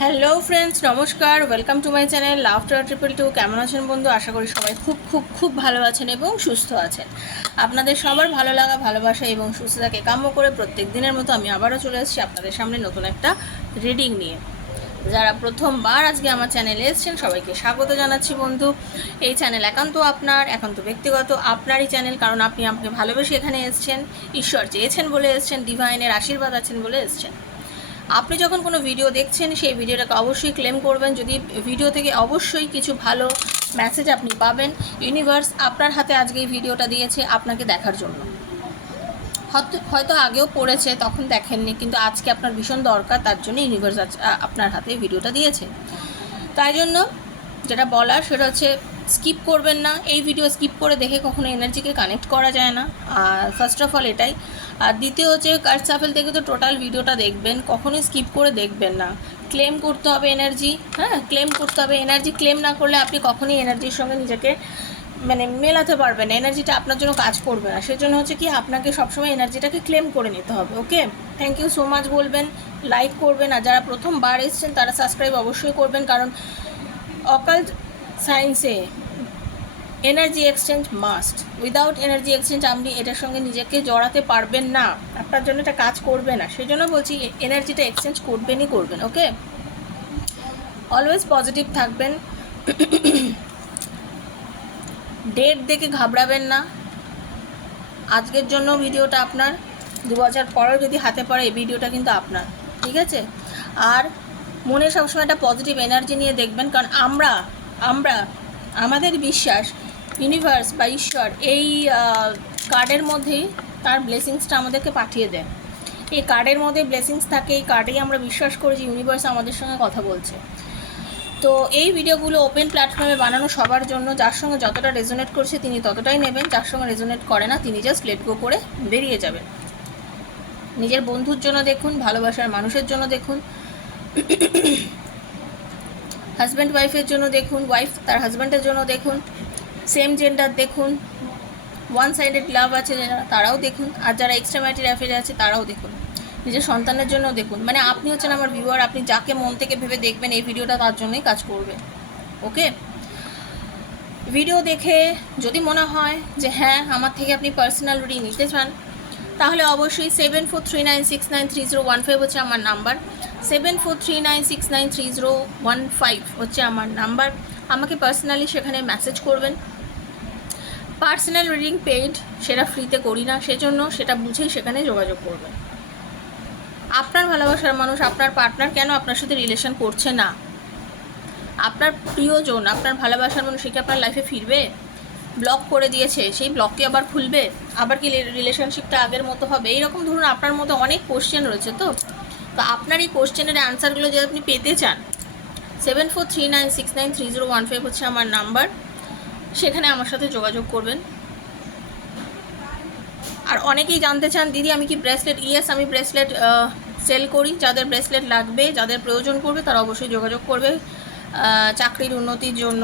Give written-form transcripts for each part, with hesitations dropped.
Hello friends, নমস্কার। Welcome to my channel laughter triple two. কেমন আছেন বন্ধু? আশা করি সবাই খুব খুব খুব ভালো আছেন এবং সুস্থ আছেন। আপনাদের সবার ভালো লাগা, ভালোবাসা এবং সুস্থতাকে কাম্য করে প্রত্যেক দিনের মতো আমি আবারও চলে এসেছি আপনাদের সামনে নতুন একটা রিডিং নিয়ে। যারা প্রথমবার আজকে আমার চ্যানেলে এসেছেন সবাইকে স্বাগত জানাচ্ছি বন্ধু। এই চ্যানেল একান্ত ব্যক্তিগত আপনারই চ্যানেল, কারণ আপনি আমাকে ভালোবেসে এখানে এসেছেন, ঈশ্বর চেয়েছেন বলে এসেছেন, ডিভাইনের আশীর্বাদ আছেন বলে এসেছেন। আপনি যখন কোনো ভিডিও দেখছেন সেই ভিডিওটাকে অবশ্যই ক্লেম করবেন। যদি ভিডিও থেকে অবশ্যই কিছু ভালো মেসেজ আপনি পাবেন, ইউনিভার্স আপনার হাতে আজকে এই ভিডিওটা দিয়েছে আপনাকে দেখার জন্য। হয়তো আগেও পড়েছে, তখন দেখেননি, কিন্তু আজকে আপনার ভীষণ দরকার, তার জন্য ইউনিভার্স আপনার হাতে ভিডিওটা দিয়েছে। তাই জন্য যেটা বলার সেটা হচ্ছে, স্কিপ করবেন না। এই ভিডিও স্কিপ করে দেখে কখনো এনার্জিকে কানেক্ট করা যায় না, আর ফার্স্ট অফ অল এটাই। আর দ্বিতীয় হচ্ছে, কার্ড সাফেল থেকে তো টোটাল ভিডিওটা দেখবেন, কখনোই স্কিপ করে দেখবেন না। ক্লেম করতে হবে এনার্জি, হ্যাঁ, ক্লেম করতে হবে এনার্জি। ক্লেম না করলে আপনি কখনোই এনার্জির সঙ্গে নিজেকে মেলাতে পারবেন না, এনার্জিটা আপনার জন্য কাজ করবে না। সেজন্য হচ্ছে কি, আপনাকে সবসময় এনার্জিটাকে ক্লেম করে নিতে হবে। ওকে, থ্যাংক ইউ সো মাচ বলবেন, লাইক করবেন, আর যারা প্রথমবার এসেছেন তারা সাবস্ক্রাইব অবশ্যই করবেন, কারণ অকাল্ট সায়েন্সে energy exchange must. Without energy exchange আপনি এটার সঙ্গে নিজেকে জড়াতে পারবেন না, আপনার জন্য এটা কাজ করবে না। সেই জন্য বলছি, এনার্জিটা এক্সচেঞ্জ করবেনই করবেন। ওকে, অলওয়েজ পজিটিভ থাকবেন, ডেট দেখে ঘাবড়াবেন না। আজকের জন্য ভিডিওটা আপনার, 2 বছর পরেও যদি হাতে পড়ে এই ভিডিওটা কিন্তু আপনার, ঠিক আছে? আর মনে সবসময় একটা পজিটিভ এনার্জি নিয়ে দেখবেন, কারণ আমাদের বিশ্বাস ইউনিভার্স বা ঈশ্বর এই কার্ডের মধ্যেই তার ব্লেসিংসটা আমাদেরকে পাঠিয়ে দেয়। এই কার্ডের মধ্যে ব্লেসিংস থাকে, এই কার্ডেই আমরা বিশ্বাস করি যে ইউনিভার্স আমাদের সঙ্গে কথা বলছে। তো এই ভিডিওগুলো ওপেন প্ল্যাটফর্মে বানানো সবার জন্য, যার সঙ্গে যতটা রেজোনেট করছে তিনি ততটাই নেবেন, যার সঙ্গে রেজোনেট করে না তিনি জাস্ট লেট গো করে বেরিয়ে যাবেন। নিজের বন্ধুর জন্য দেখুন, ভালোবাসার মানুষের জন্য দেখুন, হাজব্যান্ড ওয়াইফের জন্য দেখুন, ওয়াইফ তার হাজব্যান্ডের জন্য দেখুন, সেম জেন্ডার দেখুন, ওয়ান সাইডেড লাভ আছে যারা তারাও দেখুন, আর যারা এক্সট্রা ম্যারিটাল অ্যাফেয়ারে আছে তারাও দেখুন, নিজের সন্তানের জন্য দেখুন। মানে আপনি হচ্ছেন আমার ভিউয়ার, আপনি যাকে মন থেকে ভেবে দেখবেন এই ভিডিওটা তার জন্যই কাজ করবে। ওকে, ভিডিও দেখে যদি মনে হয় যে হ্যাঁ আমার থেকে আপনি পার্সোনাল রিডিং নিতে চান, তাহলে অবশ্যই 7439693015 হচ্ছে আমার নাম্বার। 7439693015 হচ্ছে আমার নাম্বার। আমাকে পার্সোনালি সেখানে মেসেজ করবেন। পার্সোনাল রিডিং পেইড, সেটা ফ্রিতে করি না, সেজন্য সেটা বুঝেই সেখানে যোগাযোগ করবেন। আপনার ভালোবাসার মানুষ, আপনার পার্টনার কেন আপনার সাথে রিলেশন করছে না? আপনার প্রিয়জন, আপনার ভালোবাসার মানুষ, সে কি আপনার লাইফে ফিরবে? ব্লক করে দিয়েছে, সেই ব্লককে আবার খুলবে? আবার কি রিলেশনশিপটা আগের মতো হবে? এইরকম ধরুন আপনার মধ্যে অনেক কোশ্চেন রয়েছে। তো আপনার এই কোশ্চেনের অ্যান্সারগুলো যদি আপনি পেতে চান, 7439693015 হচ্ছে আমার নাম্বার, সেখানে আমার সাথে যোগাযোগ করবেন। আর অনেকেই জানতে চান, দিদি আমি কি ব্রেসলেট? ইয়েস, আমি ব্রেসলেট সেল করি। যাদের ব্রেসলেট লাগবে, যাদের প্রয়োজন পড়বে তারা অবশ্যই যোগাযোগ করবে। চাকরির উন্নতির জন্য,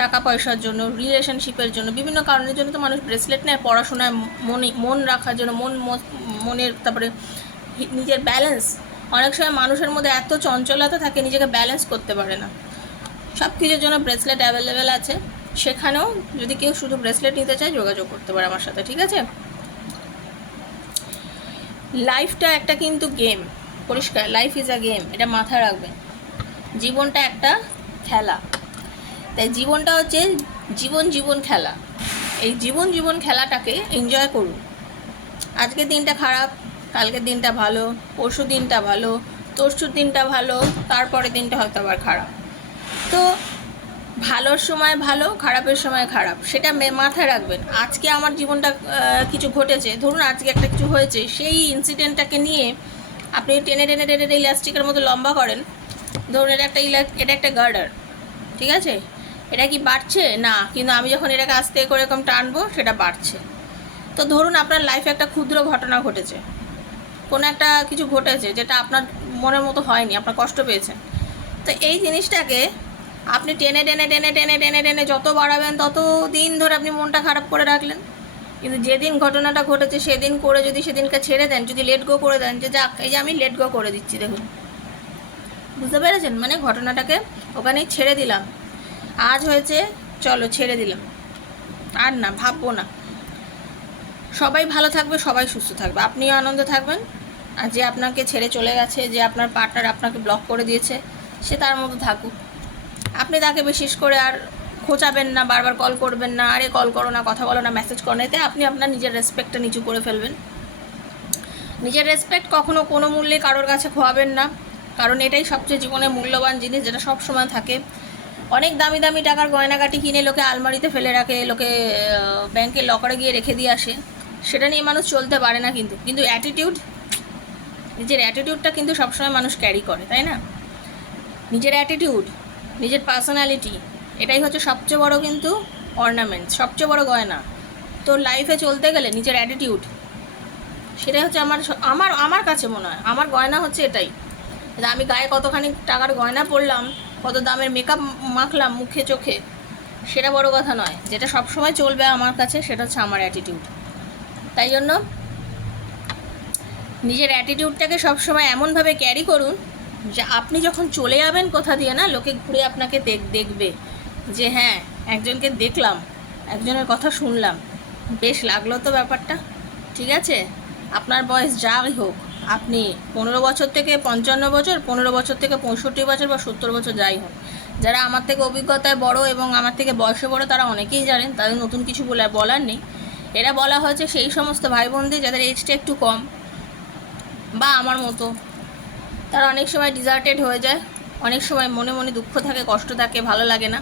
টাকা পয়সার জন্য, রিলেশনশিপের জন্য, বিভিন্ন কারণের জন্য তো মানুষ ব্রেসলেট নেয়। পড়াশোনায় মন রাখার জন্য, মনের, তারপরে নিজের ব্যালেন্স। অনেক সময় মানুষের মধ্যে এত চঞ্চলতা থাকে, নিজেকে ব্যালেন্স করতে পারে না। সব কিছুর জন্য ব্রেসলেট অ্যাভেলেবেল আছে। সেখানেও যদি কেউ শুধু ব্রেসলেট নিতে চায় যোগাযোগ করতে পারে আমার সাথে, ঠিক আছে? লাইফটা একটা কিন্তু গেম, পরিষ্কার, লাইফ ইজ আ গেম, এটা মাথায় রাখবেন। জীবনটা একটা খেলা, তাই জীবনটা হচ্ছে জীবন খেলা। এই জীবন খেলাটাকে এনজয় করুন। আজকের দিনটা খারাপ, কালকের দিনটা ভালো, পরশু দিনটা ভালো, তরশুর দিনটা ভালো, তারপরে দিনটা হয়তো আবার খারাপ। তো ভালোর সময় ভালো, খারাপের সময় খারাপ, সেটা মাথায় রাখবেন। আজকে আমার জীবনটা কিছু ঘটেছে, ধরুন আজকে একটা কিছু হয়েছে, সেই ইনসিডেন্টটাকে নিয়ে আপনি টেনে টেনে টেনে টেনে ইলাস্টিকের মতো লম্বা করেন। ধরুন এটা একটা গার্ডার, ঠিক আছে? এটা কি বাড়ছে না, কিন্তু আমি যখন এটাকে আস্তে করে এরকম টানবো সেটা বাড়ছে। তো ধরুন আপনার লাইফে একটা ক্ষুদ্র ঘটনা ঘটেছে, কোনো একটা কিছু ঘটেছে যেটা আপনার মনের মতো হয়নি, আপনার কষ্ট পেয়েছেন। তো এই জিনিসটাকে আপনি টেনে টেনে টেনে টেনে টেনে টেনে যত বাড়াবেন তত দিন ধরে আপনি মনটা খারাপ করে রাখলেন। কিন্তু যেদিন ঘটনাটা ঘটেছে সেদিন যদি সেদিনকে ছেড়ে দেন, যদি লেট গো করে দেন, যে যাক এই যে আমি লেট গো করে দিচ্ছি, দেখুন বুঝতে পেরেছেন? মানে ঘটনাটাকে ওখানে ছেড়ে দিলাম, আজ হয়েছে চলো ছেড়ে দিলাম, আর না ভাববো না। সবাই ভালো থাকবে, সবাই সুস্থ থাকবে, আপনিও আনন্দে থাকবেন। আর যে আপনাকে ছেড়ে চলে গেছে, যে আপনার পার্টনার আপনাকে ব্লক করে দিয়েছে, সে তার মতো থাকুক। আপনি তাকে বিশেষ করে আর খোঁচাবেন না, বারবার কল করবেন না, আরে কল করো না, কথা বলো না, মেসেজ করো না। এতে আপনি আপনার নিজের রেসপেক্টটা নিচু করে ফেলবেন। নিজের রেসপেক্ট কখনো কোনো মূল্যে কারোর কাছে খোয়াবেন না, কারণ এটাই সবচেয়ে জীবনে মূল্যবান জিনিস, যেটা সব সময় থাকে। অনেক দামি দামি টাকার গয়নাগাটি কিনে লোকে আলমারিতে ফেলে রাখে, লোকে ব্যাংকের লকারে গিয়ে রেখে দিয়ে আসে, সেটা নিয়ে মানুষ চলতে পারে না। কিন্তু অ্যাটিটিউড, নিজের অ্যাটিটিউডটা কিন্তু সবসময় মানুষ ক্যারি করে, তাই না? নিজের অ্যাটিটিউড, নিজের পার্সোনালিটি, এটাই হচ্ছে সবচেয়ে বড় কিন্তু অর্নামেন্ট, সবচেয়ে বড় গয়না। তো লাইফে চলতে গেলে নিজের অ্যাটিটিউড, সেটাই হচ্ছে আমার আমার আমার কাছে মনে হয় আমার গয়না হচ্ছে এটাই। আমি গায়ে কতখানি টাকার গয়না পরলাম, কত দামের মেকআপ মাখলাম মুখে চোখে, সেটা বড় কথা নয়। যেটা সবসময় চলবে আমার কাছে, সেটা হচ্ছে আমার অ্যাটিটিউড। তাই জন্য নিজের অ্যাটিটিউডটাকে সবসময় এমনভাবে ক্যারি করুন যে আপনি যখন চলে যাবেন কোথা দিয়ে, না লোকে ঘুরে আপনাকে দেখবে যে হ্যাঁ, একজনকে দেখলাম, একজনের কথা শুনলাম, বেশ লাগলো তো ব্যাপারটা। ঠিক আছে, আপনার বয়স যাই হোক, আপনি 15 বছর থেকে 55 বছর, 15 বছর থেকে 65 বছর বা 70 বছর যাই হোক, যারা আমার থেকে অভিজ্ঞতায় বড় এবং আমার থেকে বয়সে বড়, তারা অনেকেই জানেন, তাদের নতুন কিছু বলার নেই। এরা বলা হয়েছে সেই সমস্ত ভাই বোনদের যাদের এজটা একটু কম বা আমার মতো, তারা অনেক সময় ডিজার্টেড হয়ে যায়, অনেক সময় মনে মনে দুঃখ থাকে, কষ্ট থাকে, ভালো লাগে না।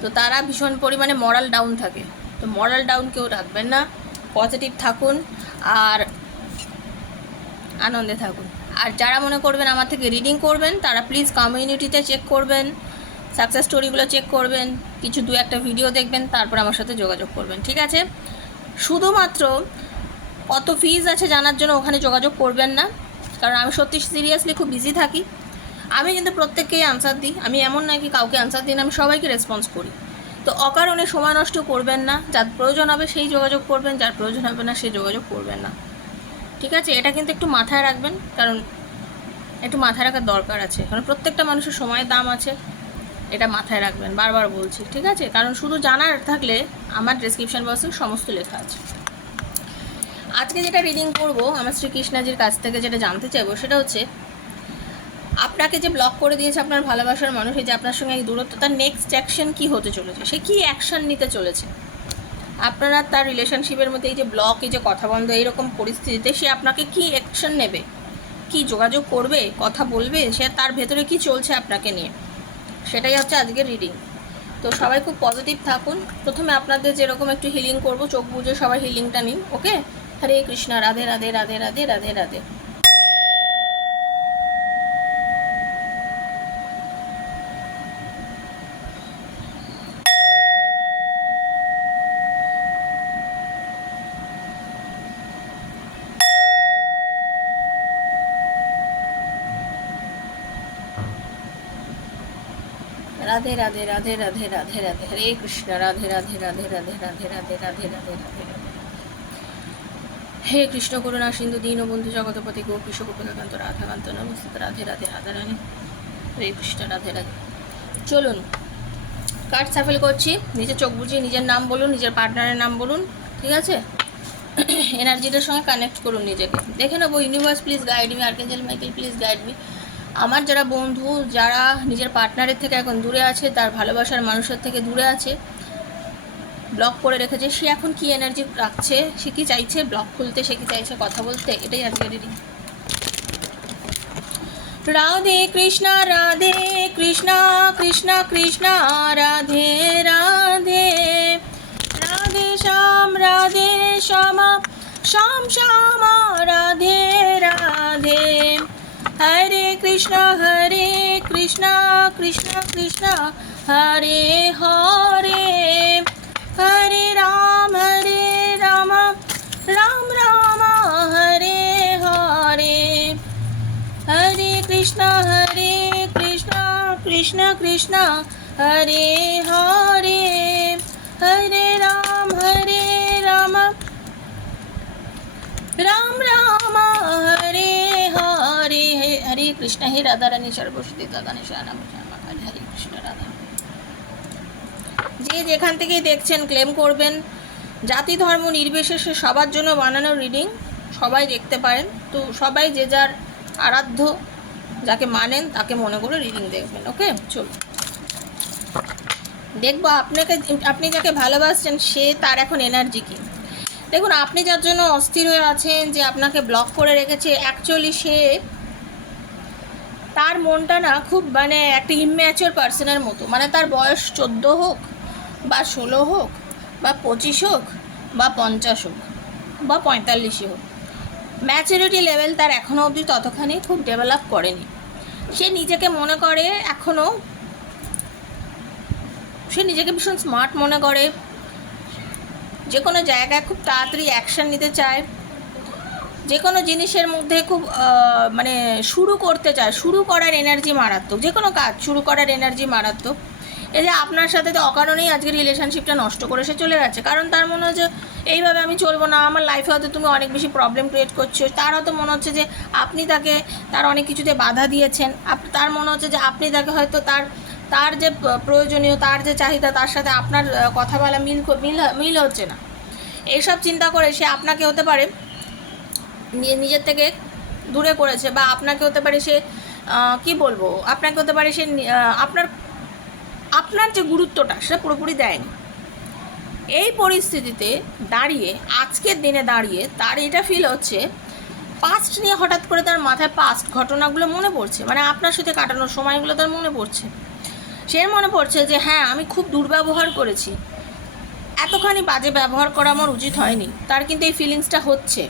তো তারা ভীষণ পরিমাণে মরাল ডাউন থাকে। তো মরাল ডাউন কেউ রাখবেন না, পজিটিভ থাকুন আর আনন্দে থাকুন। আর যারা মনে করবেন আমার থেকে রিডিং করবেন, তারা প্লিজ কমিউনিটিতে চেক করবেন, সাকসেস স্টোরিগুলো চেক করবেন, কিছু 2-1টা ভিডিও দেখবেন, তারপর আমার সাথে যোগাযোগ করবেন। ঠিক আছে? শুধুমাত্র কত ফিজ আছে জানার জন্য ওখানে যোগাযোগ করবেন না, কারণ আমি সত্যি সিরিয়াসলি খুব বিজি থাকি। আমি কিন্তু প্রত্যেককেই আনসার দিই, আমি এমন নয় কি কাউকে আনসার দিই না, আমি সবাইকে রেসপন্স করি। তো অকারণে সময় নষ্ট করবেন না, যার প্রয়োজন হবে সেই যোগাযোগ করবেন, যার প্রয়োজন হবে না সেই যোগাযোগ করবেন না। ঠিক আছে? এটা কিন্তু একটু মাথায় রাখবেন, কারণ একটু মাথায় রাখার দরকার আছে, কারণ প্রত্যেকটা মানুষের সময়ের দাম আছে, এটা মাথায় রাখবেন, বারবার বলছি। ঠিক আছে? কারণ শুধু জানার থাকলে আমার ডেসক্রিপশন বক্সে সমস্ত লেখা আছে। আজকে যেটা রিডিং করব, আমার শ্রীকৃষ্ণজির কাছ থেকে যেটা জানতে চাইবো, সেটা হচ্ছে আপনাকে যে ব্লক করে দিয়েছে আপনার ভালোবাসার মানুষ, এই যে আপনার সঙ্গে এই দূরত্ব, তার নেক্সট অ্যাকশন কী হতে চলেছে, সে কী অ্যাকশন নিতে চলেছে আপনারা তার রিলেশনশিপের মধ্যে। এই যে ব্লক, এই যে কথা বন্ধ, এইরকম পরিস্থিতিতে সে আপনাকে কী অ্যাকশন নেবে, কি যোগাযোগ করবে, কথা বলবে, সে তার ভেতরে কি চলছে আপনাকে নিয়ে, সেটাই হচ্ছে আজকের রিডিং। তো সবাই খুব পজিটিভ থাকুন। প্রথমে আপনাদের যেরকম একটু হিলিং করব, চোখ বুজে সবাই হিলিংটা নিন। ওকে? হরে কৃষ্ণ, রাধে রাধে রাধে রাধে রাধে রাধে। রাধে রাধে রাধে রাধে রাধে রাধে, হরে কৃষ্ণ, রাধে রাধে রাধে রাধে রাধে রাধে রাধে রাধে রাধে রাধে। হে কৃষ্ণ করুণা সিন্ধু দীনবন্ধু জগৎপতি গোপীশ গোপীকান্ত রাধাকান্ত নমস্তে, রাধে রাধে রাধারানী, হরে কৃষ্ণ, রাধে রাধে। চলুন কার্ড সাফেল করছি। নিজে চোখ বুঝিয়ে নিজের নাম বলুন, নিজের পার্টনারের নাম বলুন। ঠিক আছে? এনার্জিটার সঙ্গে কানেক্ট করুন নিজেকে। দেখে নেবো, universe please guide me, archangel Michael please guide me. আমার যারা বন্ধু, যারা নিজের পার্টনারের থেকে এখন দূরে আছে, তার ভালোবাসার মানুষের থেকে দূরে আছে, ব্লক করে রেখেছে, সে এখন কি এনার্জি রাখছে, সে কি চাইছে ব্লক খুলতে, সে কি চাইছে কথা বলতে, এটাই আজকে রিডিং। রাধে কৃষ্ণ, রাধে কৃষ্ণ, কৃষ্ণ কৃষ্ণ রাধে রাধে, রাধে শ্যাম, রাধে শ্যাম, শ্যাম শ্যাম রাধে রাধে। হরে কৃষ্ণ, কৃষ্ণ কৃষ্ণ হরে হরে, হরে রাম, রাম রাম হরে হরে, হরে কৃষ্ণ, কৃষ্ণ কৃষ্ণ হরে হরে, হরে রাম, রাম রাম রাম হরে হরে। হরে কৃষ্ণ, হে রাধারানী সর্বসতী দাদানী শরণম কালী, হরে কৃষ্ণ রাধা। যে যেখান থেকেই দেখছেন ক্লেম করবেন, জাতি ধর্ম নির্বিশেষে সবার জন্য বানানো রিডিং, সবাই দেখতে পারেন। তো সবাই যে যার আরাধ্য যাকে মানেন তাকে মনে করে রিডিং দেখবেন। ওকে, চলুন দেখবো আপনি যাকে ভালোবাসছেন সে তার এখন এনার্জি কী। দেখুন, আপনি যার জন্য অস্থির হয়ে আছেন, যে আপনাকে ব্লক করে রেখেছে, অ্যাকচুয়ালি সে তার মনটা না খুব মানে একটা ইম্যাচিওর পার্সনের মতো। মানে তার বয়স 14 হোক বা 16 হোক বা 25 হোক বা 50 হোক বা 45 হোক, ম্যাচুরিটি লেভেল তার এখনও অবধি ততখানি খুব ডেভেলপ করেনি। সে নিজেকে মনে করে এখনও, সে নিজেকে ভীষণ স্মার্ট মনে করে, যে কোনো জায়গায় খুব তাড়াতাড়ি অ্যাকশান নিতে চায়, যে কোনো জিনিসের মধ্যে খুব মানে শুরু করতে চায়, শুরু করার এনার্জি মারাত্মক, যে কোনো কাজ শুরু করার এনার্জি মারাত্মক। এই যে আপনার সাথে তো অকারণেই আজকে রিলেশনশিপটা নষ্ট করে সে চলে গেছে, কারণ তার মনে হচ্ছে এইভাবে আমি চলবো না, আমার লাইফে হয়তো তুমি অনেক বেশি প্রবলেম ক্রিয়েট করছো। তার হয়তো মনে হচ্ছে যে আপনি তাকে তার অনেক কিছুতে বাধা দিয়েছেন, তার মনে হচ্ছে যে আপনি তাকে হয়তো তার যে প্রয়োজনীয়, তার যে চাহিদা, তার সাথে আপনার কথা বলা মিল হচ্ছে না। এইসব চিন্তা করে সে আপনাকে হতে পারে নিজের থেকে দূরে করেছে, বা আপনাকে হতে পারে সে কি বলবো, আপনাকে হতে পারে সে আপনার যে গুরুত্বটা সেটা পুরোপুরি দেয়নি। এই পরিস্থিতিতে দাঁড়িয়ে, আজকের দিনে দাঁড়িয়ে তার এটা ফিল হচ্ছে, পাস্ট নিয়ে হঠাৎ করে তার মাথায় পাস্ট ঘটনাগুলো মনে পড়ছে, মানে আপনার সাথে কাটানোর সময়গুলো তার মনে পড়ছে। সে মনে পড়ছে যে হ্যাঁ, আমি খুব দুর্ব্যবহার করেছি, এতখানি বাজে ব্যবহার করা আমার উচিত হয়নি। তার কিন্তু এই ফিলিংসটা হচ্ছে,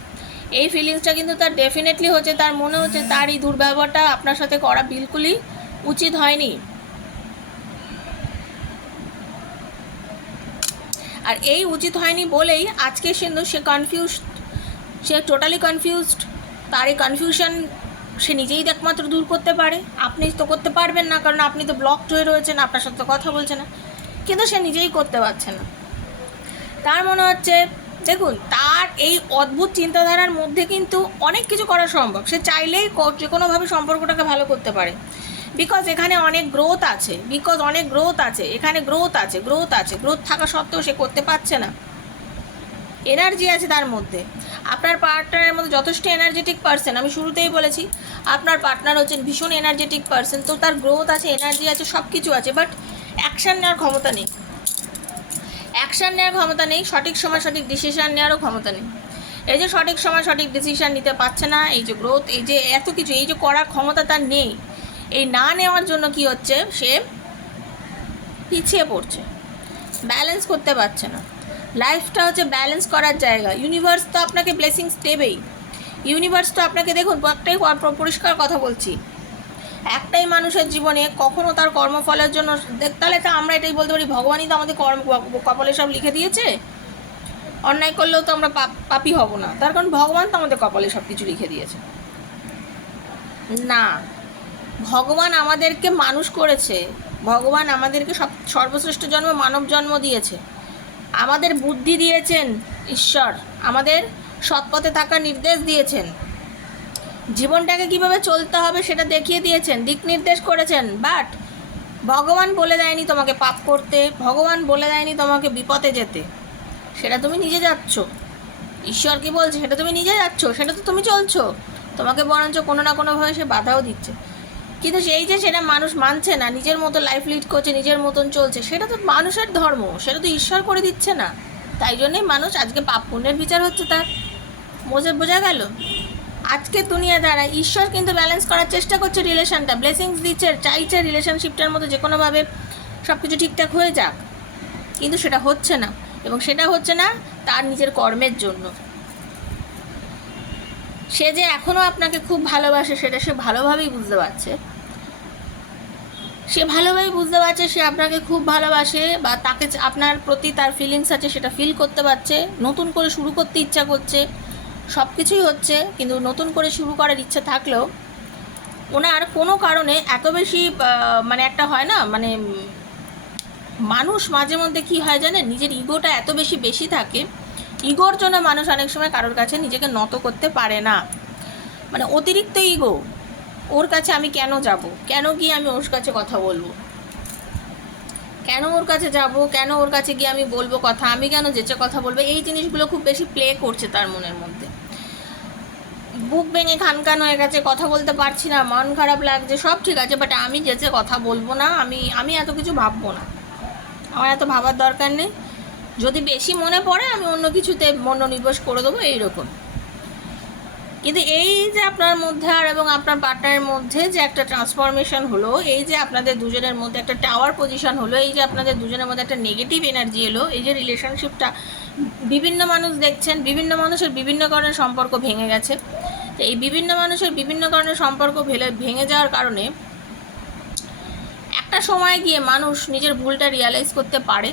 এই ফিলিংসটা কিন্তু তার ডেফিনেটলি হচ্ছে। তার মনে হচ্ছে তার এই দুর্ব্যবহারটা আপনার সাথে করা বিলকুলই উচিত হয়নি। আর এই উচিত হয়নি বলেই আজকে সে কনফিউজড, সে টোটালি কনফিউজড। তার এই কনফিউশন সে নিজেই একমাত্র দূর করতে পারে, আপনি তো করতে পারবেন না, কারণ আপনি তো ব্লকড হয়ে রয়েছেন, আপনার সাথে কথা বলছে না, কিন্তু সে নিজেই করতে পারছে না। তার মনে হচ্ছে, দেখুন, তার এই অদ্ভুত চিন্তাধারার মধ্যে কিন্তু অনেক কিছু করা সম্ভব। সে চাইলেই যে কোনোভাবে সম্পর্কটাকে ভালো করতে পারে, বিকজ এখানে অনেক গ্রোথ আছে, এখানে গ্রোথ থাকা সত্ত্বেও সে করতে পারছে না। এনার্জি আছে তার মধ্যে, আপনার পার্টনারের মধ্যে যথেষ্ট এনার্জেটিক পার্সন। আমি শুরুতেই বলেছি আপনার পার্টনার হচ্ছেন ভীষণ এনার্জেটিক পার্সন, তো তার গ্রোথ আছে, এনার্জি আছে, সব কিছু আছে, বাট অ্যাকশান নেওয়ার ক্ষমতা নেই, সঠিক সময় সঠিক ডিসিশান নেওয়ারও ক্ষমতা নেই। এই যে সঠিক সময় সঠিক ডিসিশান নিতে পারছে না, এই যে গ্রোথ, এই যে এত কিছু, এই যে করার ক্ষমতা তার নেই, এই না নেওয়ার জন্য কি হচ্ছে, সে পিছিয়ে পড়ছে, ব্যালেন্স করতে পারছে না। লাইফটা হচ্ছে ব্যালেন্স করার জায়গা। ইউনিভার্স তো আপনাকে ব্লেসিংস দেবেই, ইউনিভার্স তো আপনাকে, দেখুন, একটাই পরিষ্কার কথা বলছি, একটাই মানুষের জীবনে কখনো তার কর্মফলের জন্য, তাহলে তো আমরা এটাই বলতে পারি ভগবানই তো আমাদের কপালে সব লিখে দিয়েছে, অন্যায় করলেও তো আমরা পাপী হব না, তার কারণ ভগবান তো আমাদের কপালে সব কিছু লিখে দিয়েছে। না, ভগবান আমাদেরকে মানুষ করেছে, ভগবান আমাদেরকে সর্বশ্রেষ্ঠ জন্ম মানব জন্ম দিয়েছে, আমাদের বুদ্ধি দিয়েছেন ঈশ্বর, আমাদের সৎপথে থাকার নির্দেশ দিয়েছেন, জীবনটাকে কিভাবে চলতে হবে সেটা দেখিয়ে দিয়েছেন, দিক নির্দেশ করেছেন। বাট ভগবান বলে দেয়নি তোমাকে পাপ করতে, ভগবান বলে দেয়নি তোমাকে বিপদে যেতে, সেটা তুমি নিজে যাচ্ছ। ঈশ্বর কি বলছে সেটা তুমি নিজে যাচ্ছ, সেটা তো তুমি চলছো, তোমাকে বরঞ্চ কোনো না কোনোভাবে সে বাধাও দিচ্ছে। কিন্তু সেই যে সেটা মানুষ মানছে না, নিজের মতো লাইফ লিড করছে, নিজের মতন চলছে, সেটা তো মানুষের ধর্ম, সেটা তো ঈশ্বর করে দিচ্ছে না। তাই জন্যই মানুষ আজকে পাপ পুণ্যের বিচার হচ্ছে তার। বোঝা গেল? আজকে দুনিয়া দ্বারা ঈশ্বর কিন্তু ব্যালেন্স করার চেষ্টা করছে রিলেশনটা, ব্লেসিংস দিচ্ছে, চাইছে রিলেশনশিপটার মধ্যে যে কোনোভাবে সব কিছু ঠিকঠাক হয়ে যাক, কিন্তু সেটা হচ্ছে না, এবং সেটা হচ্ছে না তার নিজের কর্মের জন্য। সে যে এখনও আপনাকে খুব ভালোবাসে সেটা সে ভালোভাবেই বুঝতে পারছে, সে আপনাকে খুব ভালোবাসে, বা তাকে আপনার প্রতি তার ফিলিংস আছে সেটা ফিল করতে পারছে, নতুন করে শুরু করতে ইচ্ছা করছে, সব কিছুই হচ্ছে, কিন্তু নতুন করে শুরু করার ইচ্ছা থাকলেও ওনার কোনো কারণে এত বেশি মানে একটা হয় না, মানে মানুষ মাঝে মধ্যে কী হয় জানেন, নিজের ইগোটা এত বেশি থাকে, ইগোর জন্য মানুষ অনেক সময় কারোর কাছে নিজেকে নত করতে পারে না, মানে অতিরিক্ত ইগো, ওর কাছে আমি কেন যাব, কেন গিয়ে আমি ওর কাছে কথা বলবো, কেন ওর কাছে যাব, কেন ওর কাছে গিয়ে আমি বলবো কথা, আমি কেন যেচে কথা বলবো, এই জিনিসগুলো খুব বেশি প্লে করছে তার মনের মধ্যে। বুক ভেঙে খানখান হয়ে গেছে, কথা বলতে পারছি না, মন খারাপ লাগছে, সব ঠিক আছে, বাট আমি যেচে কথা বলবো না, আমি এত কিছু ভাববো না, আমার এত ভাবার দরকার নেই। যদি বেশি মনে পড়ে আমি অন্য কিছুতে মনোনিবেশ করে দেবো, এইরকম। কিন্তু এই যে আপনার মধ্যে আর এবং আপনার পার্টনারের মধ্যে যে একটা ট্রান্সফরমেশন হলো, এই যে আপনাদের দুজনের মধ্যে একটা টাওয়ার পজিশন হলো, এই যে আপনাদের দুজনের মধ্যে একটা নেগেটিভ এনার্জি এলো, এই যে রিলেশনশিপটা বিভিন্ন মানুষ দেখছেন, বিভিন্ন মানুষের বিভিন্ন কারণে সম্পর্ক ভেঙে গেছে। তো এই বিভিন্ন মানুষের বিভিন্ন কারণে সম্পর্ক ভেঙে যাওয়ার কারণে একটা সময় গিয়ে মানুষ নিজের ভুলটা রিয়ালাইজ করতে পারে।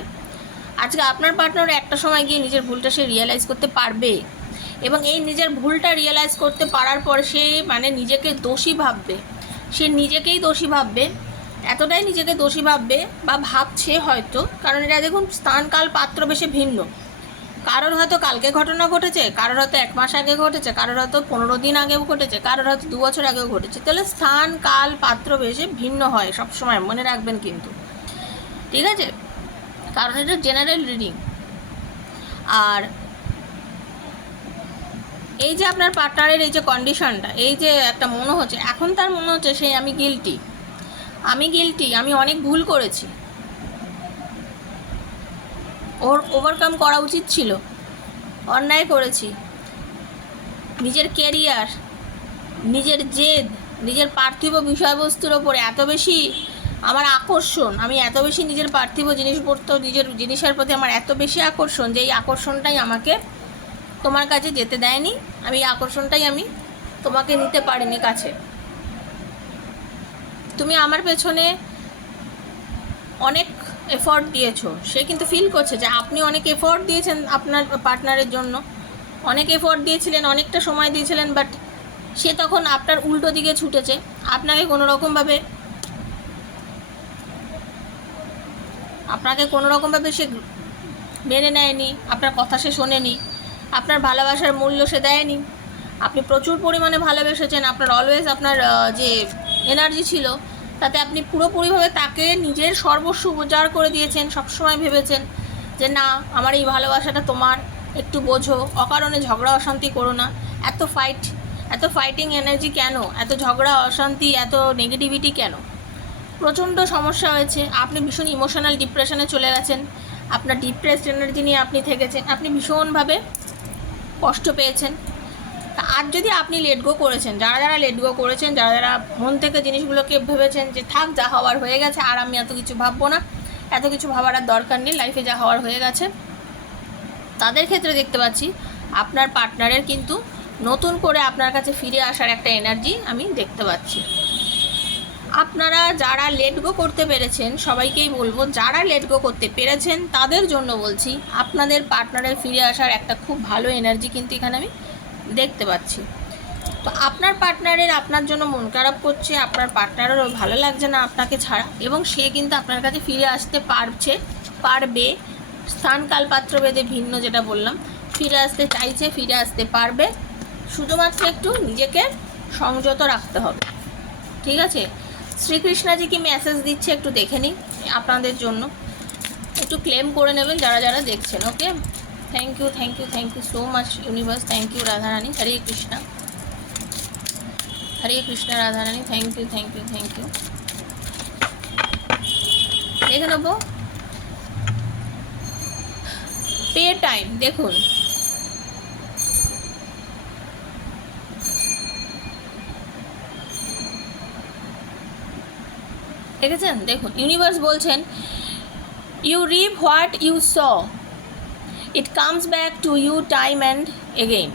আজকে আপনার পার্টনার একটা সময় গিয়ে নিজের ভুলটা সে রিয়েলাইজ করতে পারবে, এবং এই নিজের ভুলটা রিয়েলাইজ করতে পারার পর সে মানে নিজেকে দোষী ভাববে, সে নিজেকেই দোষী ভাববে, এতটাই নিজেকে দোষী ভাববে বা ভাবছে হয়তো, কারণ এটা দেখুন স্থান কাল পাত্র বেশি ভিন্ন। কারোর হয়তো কালকে ঘটনা ঘটেছে, কারোর হয়তো 1 মাস আগে ঘটেছে, কারোর হয়তো 15 দিন আগেও ঘটেছে, কারোর হয়তো 2 বছর আগেও ঘটেছে। তাহলে স্থান কাল পাত্র বেশি ভিন্ন হয় সবসময়, মনে রাখবেন কিন্তু, ঠিক আছে? কারণ এটা জেনারেল রিডিং। আর এই যে আপনার পার্টনারের এই যে কন্ডিশনটা, এই যে একটা মনে হচ্ছে, এখন তার মনে হচ্ছে সেই আমি গিল্টি, আমি অনেক ভুল করেছি, ওর ওভারকাম করা উচিত ছিল, অন্যায় করেছি, নিজের কেরিয়ার, নিজের জেদ, নিজের পার্থিব বিষয়বস্তুর ওপরে এত বেশি আমার আকর্ষণ, আমি এত বেশি নিজের পার্থিব জিনিসপত্র, নিজের জিনিসের প্রতি আমার এত বেশি আকর্ষণ, যে এই আকর্ষণটাই আমাকে তোমার কাছে যেতে দেয়নি, আমি এই আকর্ষণটাই আমি তোমাকে নিতে পারিনি কাছে। তুমি আমার পেছনে অনেক এফর্ট দিয়েছো, সে কিন্তু ফিল করছে যে আপনি অনেক এফর্ট দিয়েছেন আপনার পার্টনারের জন্য, অনেক এফর্ট দিয়েছিলেন, অনেকটা সময় দিয়েছিলেন, বাট সে তখন আপনার উল্টো দিকে ছুটেছে, আপনাকে কোনো রকমভাবে সে মেনে নেয়নি, আপনার কথা সে শোনেনি, আপনার ভালোবাসার মূল্য সে দেয়নি। আপনি প্রচুর পরিমাণে ভালোবেসেছেন, আপনার অলওয়েজ আপনার যে এনার্জি ছিল তাতে আপনি পুরোপুরিভাবে তাকে নিজের সর্বস্ব উজাড় করে দিয়েছেন, সবসময় ভেবেছেন যে না, আমার এই ভালোবাসাটা তোমার, একটু বোঝো, অকারণে ঝগড়া অশান্তি করো না, এত ফাইটিং এনার্জি কেন, এত ঝগড়া অশান্তি, এত নেগেটিভিটি কেন? প্রচণ্ড সমস্যা হয়েছে, আপনি ভীষণ ইমোশনাল ডিপ্রেশনে চলে গেছেন, আপনার ডিপ্রেসড এনার্জি নিয়ে আপনি থেকেছেন, আপনি ভীষণভাবে কষ্ট পেয়েছেন। আর যদি আপনি লেট গো করেছেন, যারা লেট গো করেছেন, যারা মন থেকে জিনিসগুলোকে ভেবেছেন যে থাক, যা হওয়ার হয়ে গেছে, আর আমি এত কিছু ভাববো না, এত কিছু ভাবার আর দরকার নেই, লাইফে যা হওয়ার হয়ে গেছে, তাদের ক্ষেত্রে দেখতে পাচ্ছি আপনার পার্টনারের কিন্তু নতুন করে আপনার কাছে ফিরে আসার একটা এনার্জি আমি দেখতে পাচ্ছি। আপনারা যারা লেট গো করতে পেরেছেন, সবাইকেই বলবো, যারা লেট গো করতে পেরেছেন তাদের জন্য বলছি, আপনাদের পার্টনারের ফিরে আসার একটা খুব ভালো এনার্জি কিন্তু এখানে আমি দেখতে পাচ্ছি। তো আপনার পার্টনারের আপনার জন্য মন খারাপ করছে, আপনার পার্টনারেরও ভালো লাগছে না আপনাকে ছাড়া, এবং সে কিন্তু আপনার কাছে ফিরে আসতে পারবে, স্থান কাল পাত্র ভেদে ভিন্ন, যেটা বললাম, ফিরে আসতে চাইছে, ফিরে আসতে পারবে, শুধুমাত্র একটু নিজেকে সংযত রাখতে হবে, ঠিক আছে? শ্রীকৃষ্ণজি কি মেসেজ দিচ্ছে একটু দেখে নিই আপনাদের জন্য, একটু ক্লেম করে নেবেন যারা দেখছেন। Okay, thank you so much universe, thank you Radharani, Hare Krishna Radharani, thank you. দেখে নেবো পে টাইম, দেখুন দেখেছেন, দেখুন ইউনিভার্স বলছেন, you reap what you sow, it comes back to you time and again,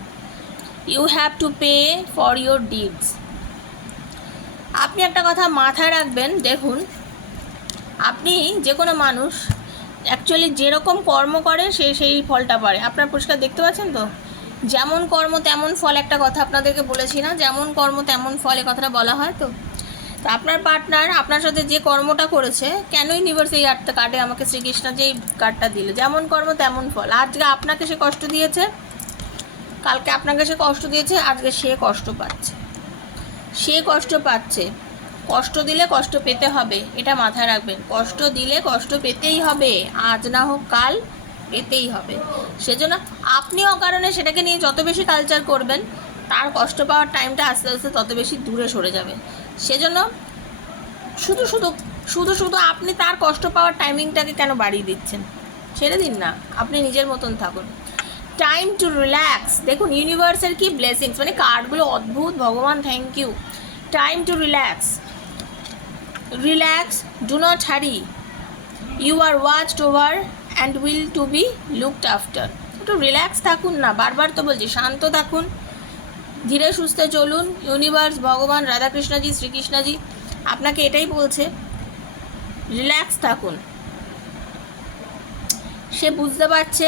you have to pay for your deeds. আপনি একটা কথা মাথায় রাখবেন, দেখুন আপনি যে কোনো মানুষ অ্যাকচুয়ালি যেরকম কর্ম করে সেই ফলটা পারে। আপনার পরিষ্কার দেখতে পাচ্ছেন তো, যেমন কর্ম তেমন ফল, একটা কথা আপনাদেরকে বলেছি না, যেমন কর্ম তেমন ফল, এ কথাটা বলা হয় তো। তো আপনার পার্টনার আপনার সাথে যে কর্মটা করেছে, কেন ইউনিভার্স এই কার্ডে আমাকে শ্রীকৃষ্ণ যে কার্ডটা দিল, যেমন কর্ম তেমন ফল। আজকে আপনাকে সে কষ্ট দিয়েছে, কালকে আপনাকে সে কষ্ট দিয়েছে, আজকে সে কষ্ট পাচ্ছে। সে কষ্ট পাচ্ছে। কষ্ট দিলে কষ্ট পেতে হবে, এটা মাথায় রাখবেন। কষ্ট দিলে কষ্ট পেতেই হবে, আজ না হোক কাল পেতেই হবে। সেজন্য আপনি অকারণে সেটাকে নিয়ে যত বেশি কালচার করবেন, তার কষ্ট পাওয়ার টাইমটা আস্তে আস্তে তত বেশি দূরে সরে যাবে। সেজন্য শুধু শুধু শুধু শুধু আপনি তার কষ্ট পাওয়ার টাইমিংটাকে কেন বাড়িয়ে দিচ্ছেন? ছেড়ে দিন না, আপনি নিজের মতন থাকুন। Time to relax. দেখুন ইউনিভার্সের কি ব্লেসিংস, মানে কার্ডগুলো অদ্ভুত, ভগবান thank you. Time to relax, relax, do not hurry, you are watched over and will to be looked after. একটু রিল্যাক্স থাকুন না, বারবার তো বলছি শান্ত থাকুন, ধীরে সুস্থে চলুন। ইউনিভার্স, ভগবান, রাধাকৃষ্ণজি, শ্রীকৃষ্ণজি আপনাকে এটাই বলছে, রিল্যাক্স থাকুন। সে বুঝতে পারছে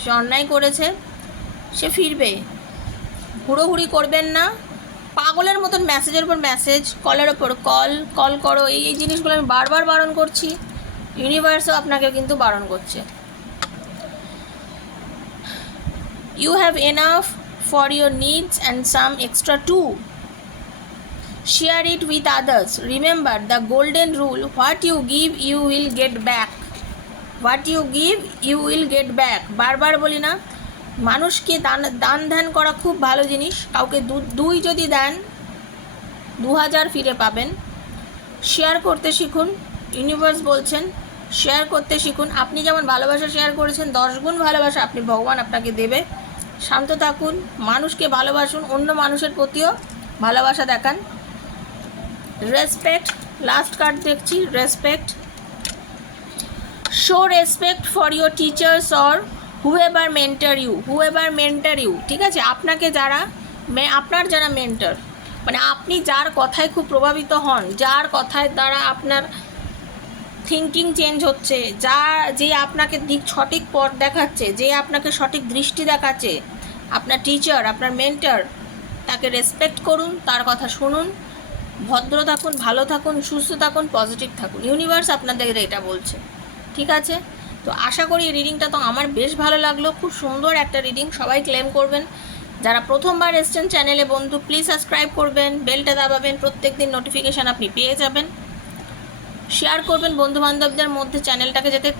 সে অন্যায় করেছে, সে ফিরবে। হুড়োহুড়ি করবেন না, পাগলের মতন মেসেজের উপর মেসেজ, কলের ওপর কল করো, এই জিনিসগুলো আমি বারবার বারণ করছি। ইউনিভার্সও আপনাকে কিন্তু বারণ করছে। You have enough for your needs and some extra too. Share it with others. Remember the golden rule, what you give you will get back, what you give you will get back. বারবার বলি না, মানুষকে দান ধ্যান করা খুব ভালো জিনিস। কাউকে দুই যদি দেন 2000 ফিরে পাবেন। শেয়ার করতে শিখুন, ইউনিভার্স বলছেন শেয়ার করতে শিখুন। আপনি যেমন ভালোবাসা শেয়ার করেছেন, 10 গুণ ভালোবাসা আপনি ভগবান আপনাকে দেবে। শান্ত থাকুন, মানুষকে ভালোবাসুন, অন্য মানুষের প্রতিও ভালোবাসা দেখান। রেসপেক্ট, লাস্ট কার্ড দেখছি, respect. Show respect for your teachers or whoever mentor you, whoever mentor you. ঠিক আছে, আপনাকে যারা আপনার যারা মেন্টর, মানে আপনি যার কথায় খুব প্রভাবিত হন, যার কথায় দ্বারা আপনার থিঙ্কিং চেঞ্জ হচ্ছে, যে আপনাকে সঠিক পথ দেখাচ্ছে, যে আপনাকে সঠিক দৃষ্টি দেখাচ্ছে, আপনার টিচার, আপনার মেন্টর, তাকে রেসপেক্ট করুন, তার কথা শুনুন, ভদ্র থাকুন, ভালো থাকুন, সুস্থ থাকুন, পজিটিভ থাকুন। ইউনিভার্স আপনাদের এটা বলছে। ঠিক আছে, তো আশা করি এই রিডিংটা তো আমার বেশ ভালো লাগলো, খুব সুন্দর একটা রিডিং। সবাই ক্লেম করবেন। যারা প্রথমবার এসছেন চ্যানেলে বন্ধু, প্লিজ সাবস্ক্রাইব করবেন, বেলটা দাবাবেন, প্রত্যেক দিন নোটিফিকেশান আপনি পেয়ে যাবেন। শেয়ার করবেন বন্ধুবান্ধবদের মধ্যে চ্যানেলটাকে, যাতে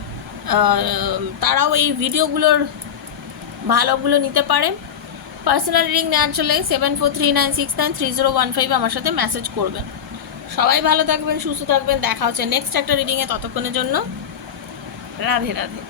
তারাও এই ভিডিওগুলোর ভালোগুলো নিতে পারে। পার্সোনাল রিডিং নেওয়ার চলে 7439693015 আমার সাথে মেসেজ করবেন। সবাই ভালো থাকবেন, সুস্থ থাকবেন, দেখা হচ্ছে নেক্সট একটা রিডিংয়ে। ততক্ষণের জন্য রাধে রাধে।